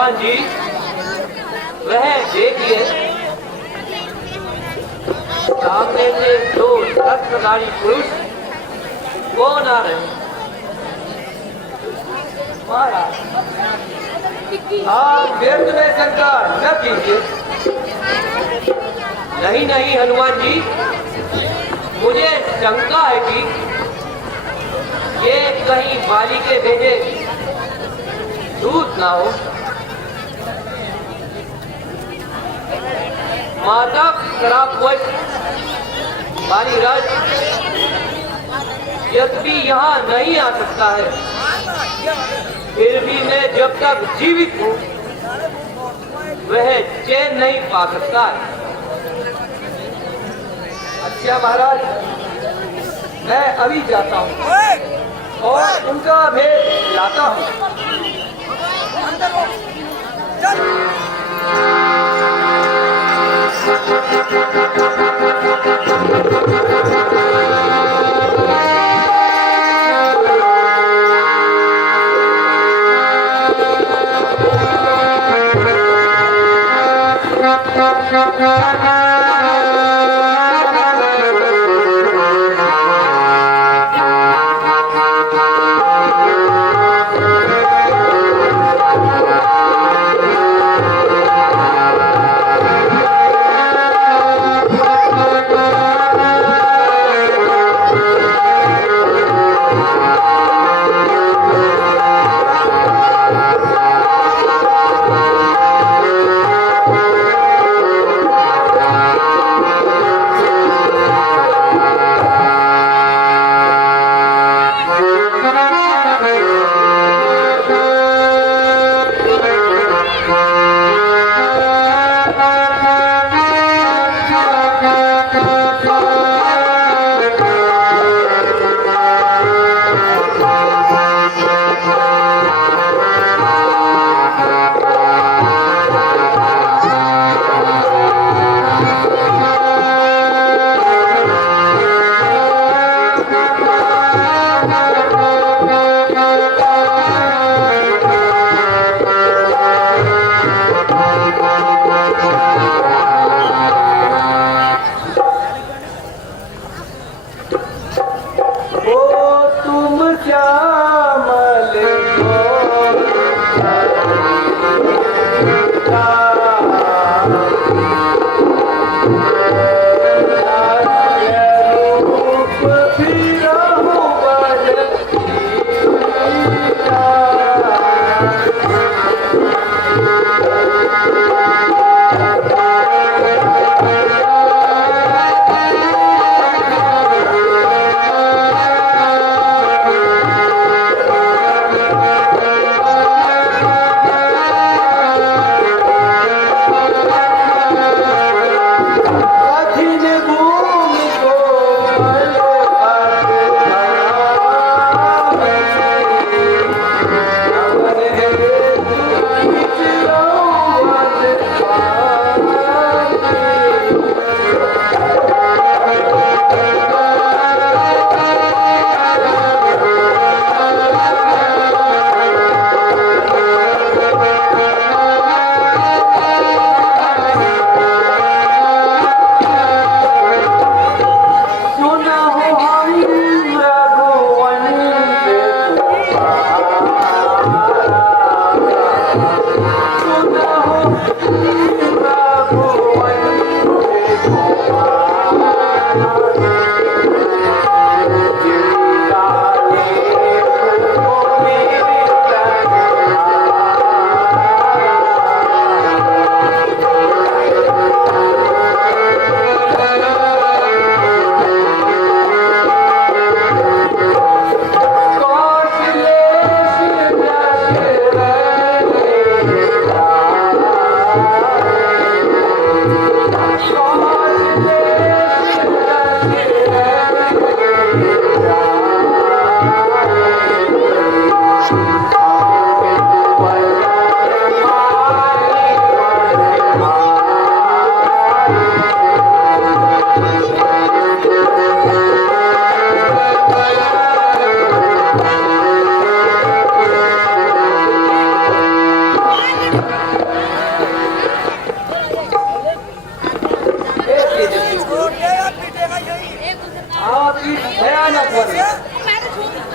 हनुमान जी, वह देखिए सामने से दो शस्त्रधारी पुरुष कौन आ रहे हैं। महाराज आप व्यर्थ में शंका न कीजिए। नहीं नहीं हनुमान जी, मुझे शंका है कि ये कहीं बाली के भेजे दूत ना हो। माता श्रापवश बाली राज यद्यपि यहाँ नहीं आ सकता है, फिर भी मैं जब तक जीवित हूँ वह चैन नहीं पा सकता है। अच्छा महाराज, मैं अभी जाता हूँ और उनका भेद लाता हूँ।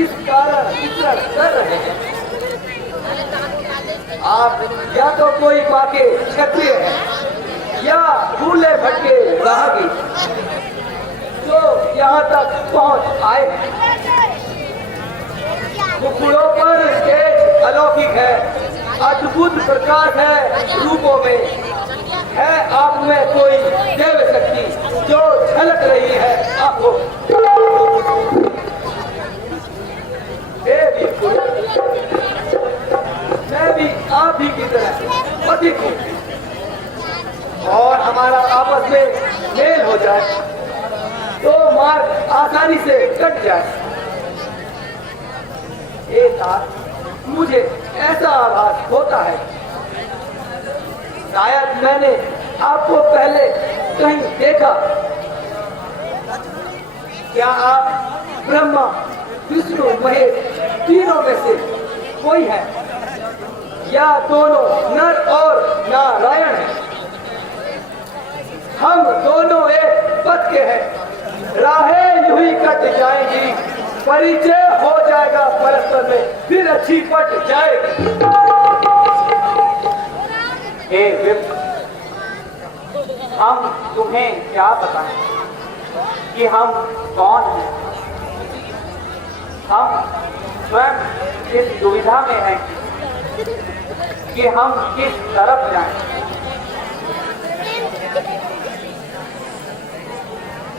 किस कारण विचरण कर रहे हैं? आप या तो कोई बाके क्षत्रिय है या भूले भटके राहगीर जो यहाँ तक पहुँच आए हैं। मुकुड़ों पर तेज अलौकिक है, अद्भुत प्रकाश है रूपों में, है आप में कोई देव शक्ति जो झलक रही है आपको। मैं भी आप ही की तरह अधिक हूँ और हमारा आपस में मेल हो जाए तो मार्ग आसानी से कट जाए। एक बात मुझे ऐसा आभास होता है, शायद मैंने आपको पहले कहीं देखा। क्या आप ब्रह्मा विष्णु महेश तीनों में से कोई है या दोनों नर और नारायण हैं? हम दोनों एक पथ के हैं, राहें यूं ही कट जाएंगी, परिचय हो जाएगा परस्पर में, फिर अच्छी पट जाएगी। हे विप्र, हम तुम्हें क्या बताएं कि हम कौन हैं? हम स्वयं इस दुविधा में हैं कि हम किस तरफ जाएं।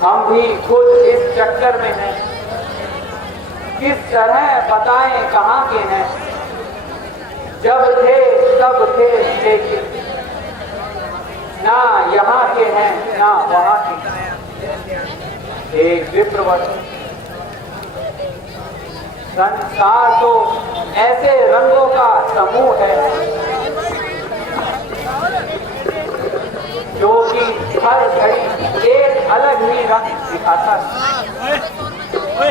हम भी खुद इस चक्कर में हैं, किस तरह बताएं कहाँ के हैं। जब थे तब थे, लेकिन ना यहाँ के हैं ना वहाँ के। एक विप्रवत संसार तो ऐसे रंगों का समूह है जो कि हर घड़ी एक अलग ही रंग दिखाता है।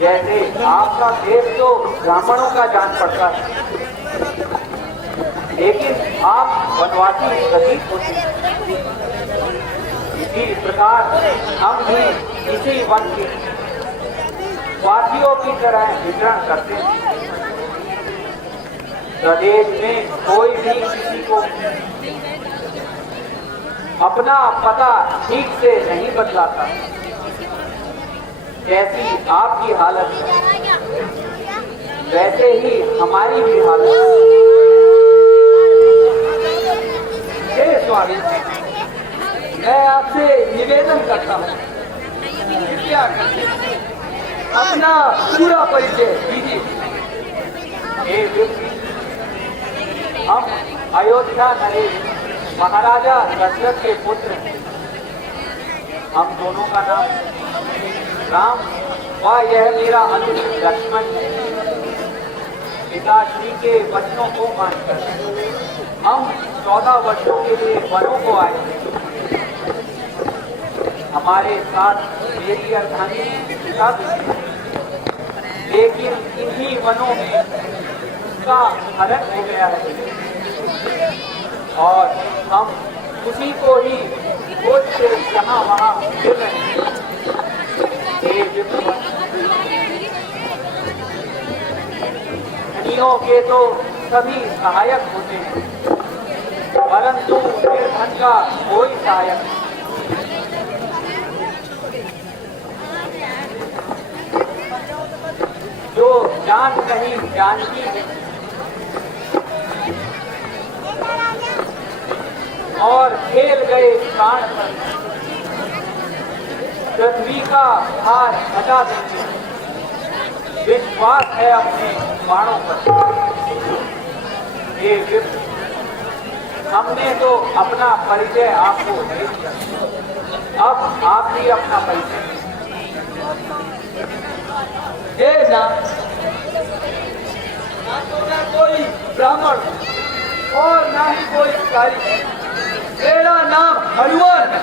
जैसे आपका देश तो ब्राह्मणों का जान पड़ता है, लेकिन आप वनवासी प्रतीत होते हैं। इसी प्रकार हम भी इसी वन के वासियों की तरह विचरण करते हैं। प्रदेश में कोई भी किसी को अपना पता ठीक से नहीं बतलाता। जैसी आपकी हालत है वैसे ही हमारी भी हालत है। स्वामी, मैं आपसे निवेदन करता हूँ, कृपया करके अपना पूरा परिचय दीजिए। हम अयोध्या नरेश महाराजा दशरथ के पुत्र हैं। हम दोनों का नाम राम व यह मेरा अनुज लक्ष्मण है। पिताश्री के वचनों को मानकर हम 14 वर्षों के लिए वनों को आए हैं। हमारे साथ मेरी अर्धांगिनी पिता भी है, लेकिन इन्हीं वनों में उसका हरण हो गया है और हम उसी को ही खोज से यहाँ वहाँ फिर रहे हैं। धनियों के तो सभी सहायक होते हैं, परंतु निर्धन का कोई सहायक नहीं। जो जान नहीं जानती है और खेल गए प्राण पर, पृथ्वी का भार हटा देंगे। विश्वास है अपने बाणों पर। ये विप्र, हमने तो अपना परिचय आपको दे दिया, अब आप भी अपना परिचय ना तो मैं कोई ब्राह्मण और ना ही कोई भिखारी। मेरा नाम हनुमान है।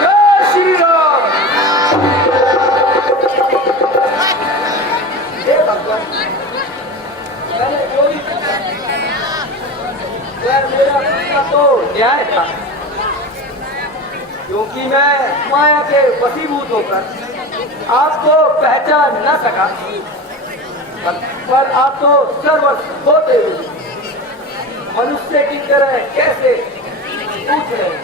जय श्री राम। हे भगवान, मैंने जो भी मेरा तो न्याय था, क्योंकि मैं माया के वशीभूत होकर आपको पहचान न सका, पर आप तो सर्वस्व होते हुए मनुष्य की तरह कैसे पूछ रहे हैं?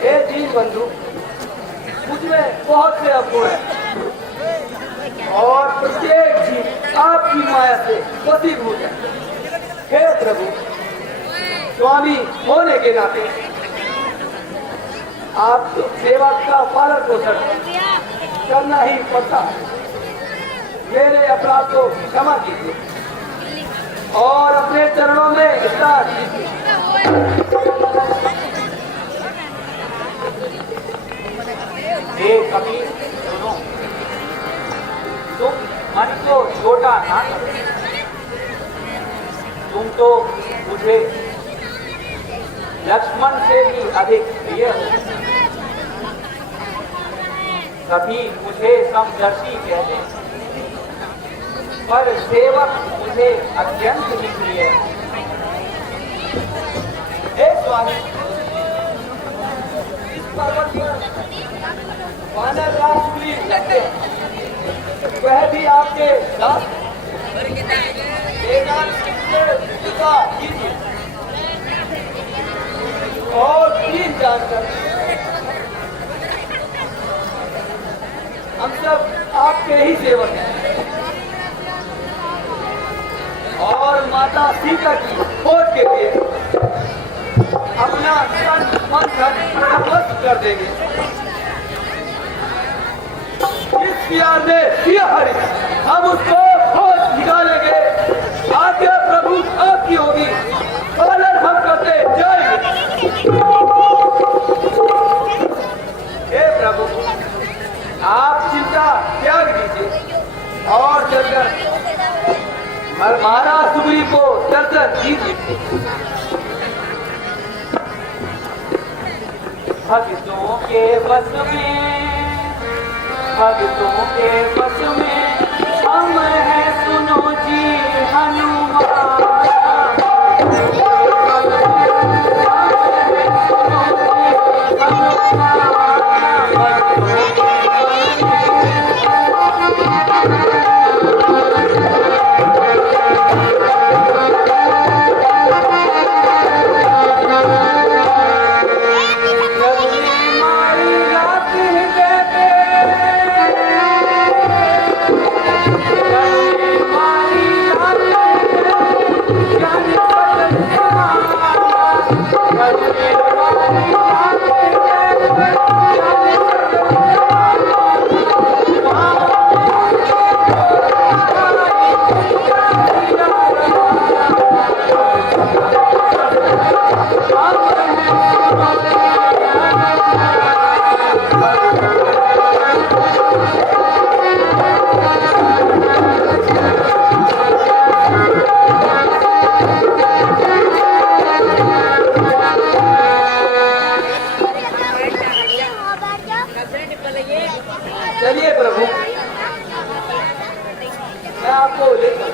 हे दीन बंधु, मुझमें बहुत से अवगुण हैं और प्रत्येक जीव आपकी माया से वशीभूत है। हे प्रभु, स्वामी होने के नाते आप तो सेवा का पालन पोषण करना ही पड़ता है। मेरे अपराध को क्षमा कीजिए और अपने चरणों में विश्वास कीजिए। हे कबीर, सुनो, तुम मन को छोटा ना करो। तुम तो मुझे लक्ष्मण से भी अधिक प्रिय हो। कभी मुझे समदर्शी कहते, पर सेवक मुझे अत्यंत ही प्रिय है। हे स्वामी, इस पर्वत पर वानर राष्ट्रीय लगते हैं, वह भी आपके दास कीजिए और दीन जानकर हम सब आपके ही सेवक हैं और माता सीता की खोज के लिए अपना तन मन धन कर देंगे। इस प्यार में सिया हरि हम उसको खोज निकालेंगे। आज्ञा प्रभु आपकी होगी, पालन हम करते जाएंगे। हे प्रभु, आप चिंता त्याग दीजिए और चलकर महाराज सुग्रीव को दर्शन दीजिए। भक्तों के बस में, भक्तों के बस में हम हैं, सुनो जी हनुमान। चलिए प्रभु, मैं आपको लेकर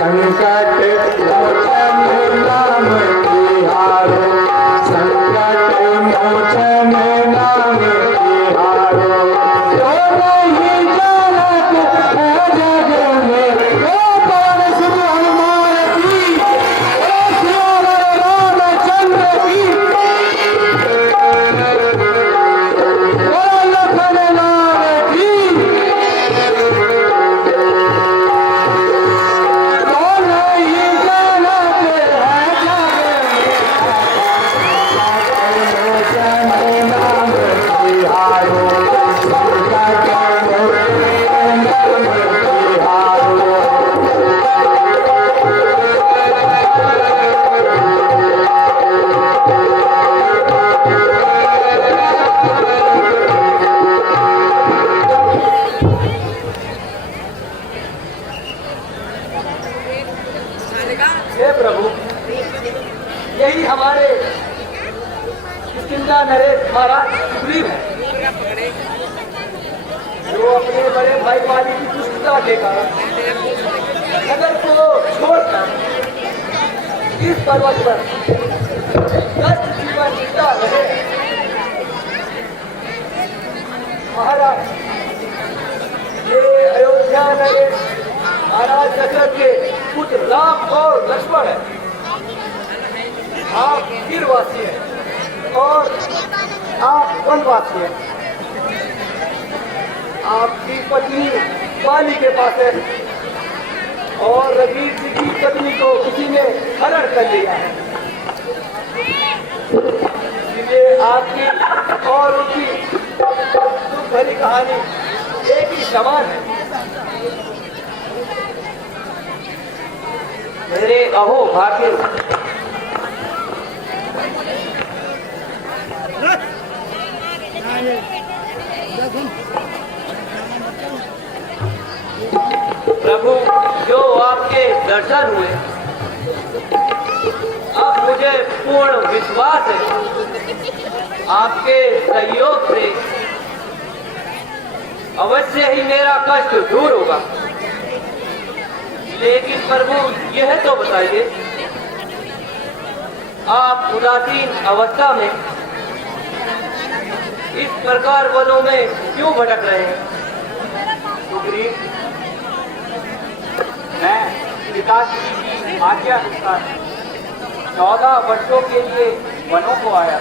संकट मोचन नाम तिहारो, तो नहीं जानत अयोध्या नरेश महाराज सुग्रीव है, जो अपने बड़े भाई वाली की दुष्टता के कारण नगर को छोड़कर इस पर्वत पर कष्ट जीवन जीता रहे। महाराज, ये अयोध्या नरेश महाराज दशरथ के पुत्र राम और लक्ष्मण है। आप गिरवासी हैं और आप वनवासी हैं। आपकी पत्नी बाली के पास है और रघुवीर जी की पत्नी को किसी ने हरण कर लिया है। इसलिए आपकी और उनकी दुख भरी कहानी एक ही समान है। मेरे अहो भाग्य, प्रभु, जो आपके दर्शन हुए, अब मुझे पूर्ण विश्वास है आपके सहयोग से अवश्य ही मेरा कष्ट दूर होगा। लेकिन प्रभु, यह तो बताइए, आप उदासीन अवस्था में इस प्रकार वनों में क्यों भटक रहे हैं? सुग्रीव, मैं पिता की आज्ञा अनुसार 14 वर्षों के लिए वनों को आया।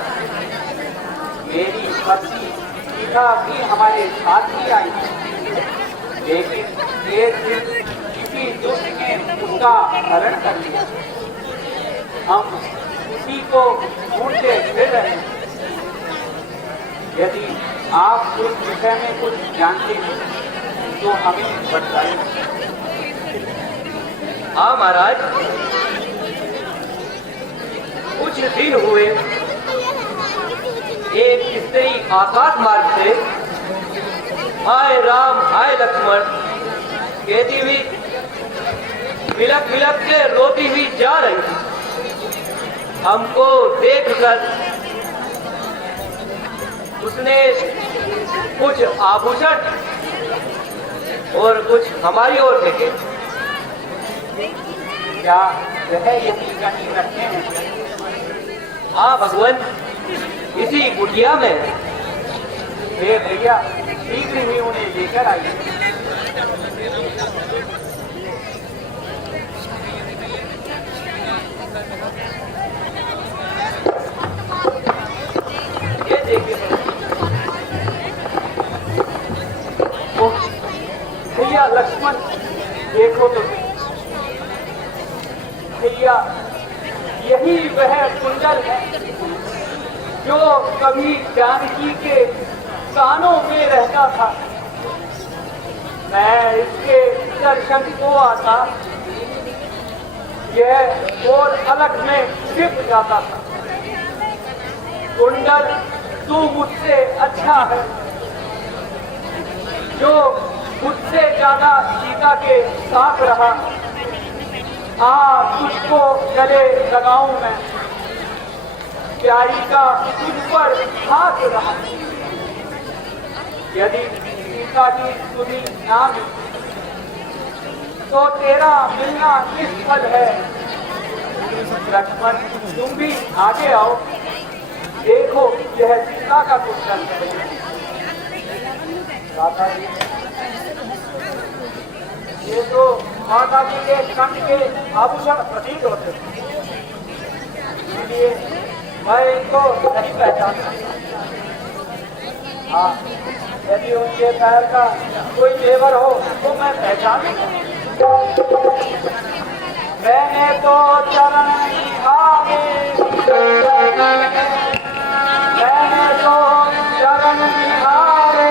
मेरी पत्नी सीता भी हमारे साथ ही आई, लेकिन एक दिन किसी दुष्ट ने उसका हरण कर लिया। हम उसी को ढूंढते फिर रहे हैं। यदि आप उस विषय में कुछ जानते हैं तो हमें बताइए। हाँ महाराज, कुछ दिन हुए एक स्त्री आकाश मार्ग से हाय राम हाय लक्ष्मण कहती हुई बिलक बिलक के रोती हुई जा रही थी। हमको देखकर उसने कुछ आभूषण और कुछ हमारी ओर फेंके। क्या वह यही कहीं रखे हैं? हाँ भगवान, इसी कुटिया में। हे भैया, शीघ्र ही उन्हें लेकर आइए। ये देखिए भैया लक्ष्मण, देखो तो भैया, यही वह कुंडल है जो कभी जानकी के कानों में रहता था। मैं इसके दर्शन को आता, यह और अलग में छिप जाता था। कुंडल तू मुझसे अच्छा है, जो मुझसे ज्यादा सीता के साथ रहा। तुझको गले लगाऊं मैं, प्यारी का तुझ पर हाथ रहा। यदि सीता की सुनी ना मिली तो तेरा मिलना निष्फल है। लक्ष्मण, तुम भी आगे आओ, देखो यह सीता का कुंडल है। दादा जी, ये तो माता जी के कंठ के आभूषण प्रतीत होते, इसलिए मैं इनको नहीं पहचान सकता। हाँ, यदि उनके पैर का कोई जेवर हो तो मैं पहचान सकता। मैंने तो चरण निहारे, मैंने तो चरण निहारे,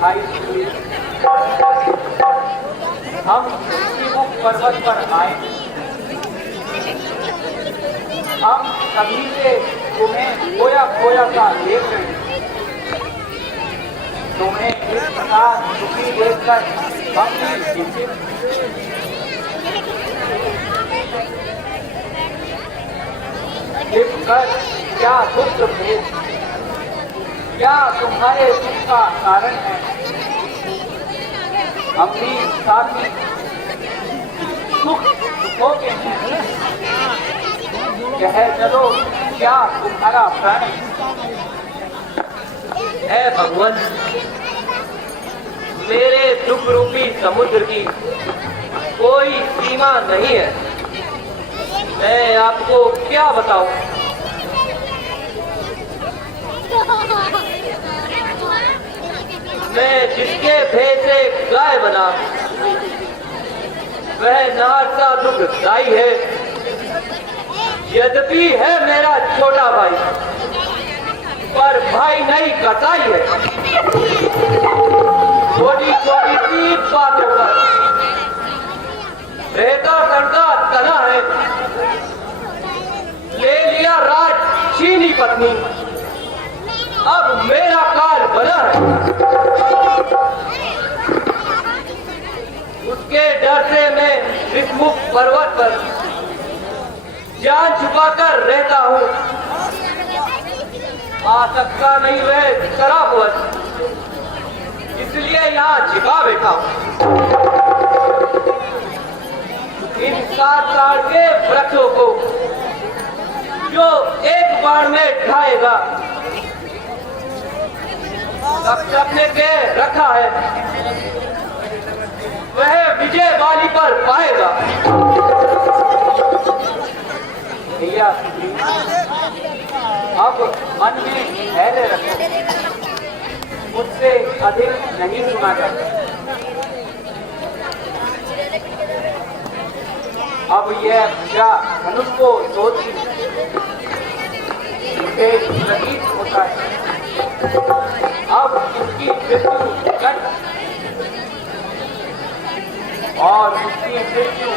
भाई हुए। हम मुख पर्वत पर आए, हम कभी से तुम्हें खोया खोया सा देख रहे हैं। तुम्हें इस प्रकार दुखी देखकर हम भी चिंतित। कर क्या दुख भेद, क्या तुम्हारे दुख का कारण है? हम भी साथी सुख सुखों के हैं, कह चलो क्या तुम्हारा प्रण है भगवान, मेरे दुख रूपी समुद्र की कोई सीमा नहीं है। मैं आपको क्या बताऊं? मैं जिसके भय से गाय बना, वह नार सा दुखदाई है। यद्यपि है मेरा छोटा भाई, पर भाई नहीं कसाई है। छोटी छोटी सी बातों पर रहता करता तना है। ले लिया राज चीनी पत्नी, अब मेरा काल बना है। उसके डर से मैं विषमुख पर्वत पर जान छुपाकर रहता हूँ। आ सकता नहीं वह शराबवश, इसलिए यहाँ छिपा बैठा हूँ। इन 7 ताड़ के वृक्षों को जो एक बाण में ढाएगा, सबने के रखा है, वह विजय वाली पर पाएगा। भैया अब मन में धैर्य रखो, मुझसे अधिक नहीं सुना जाता। अब यह पूजा धनुष को सोचती मुझे प्रतीत होता है। अब उसकी मृत्यु और उसकी मृत्यु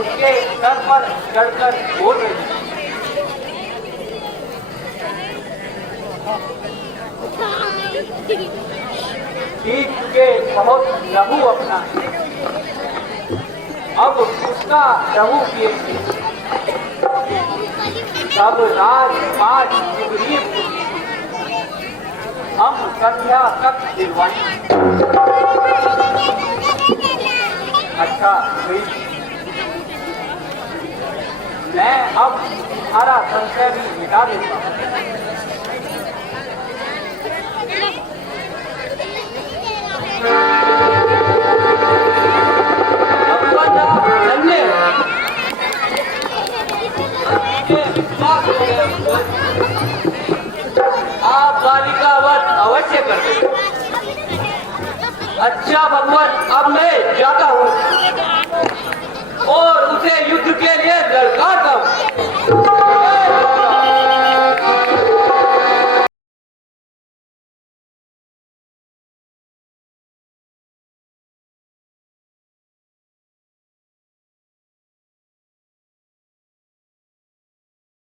उसके सर पर चढ़कर बोल रही है। बीत चुके बहुत लहू अपना, अब उसका लहू पिएंगे। तब राजपाट सुग्रीव हम संध्या तक दिलवाएंगे। अच्छा मैं अब तुम्हारा संशय भी मिटा देता हूँ। आप बालिका वध अवश्य कर दे। अच्छा भगवान, अब मैं जाता हूँ और उसे युद्ध के लिए ललकारता हूँ।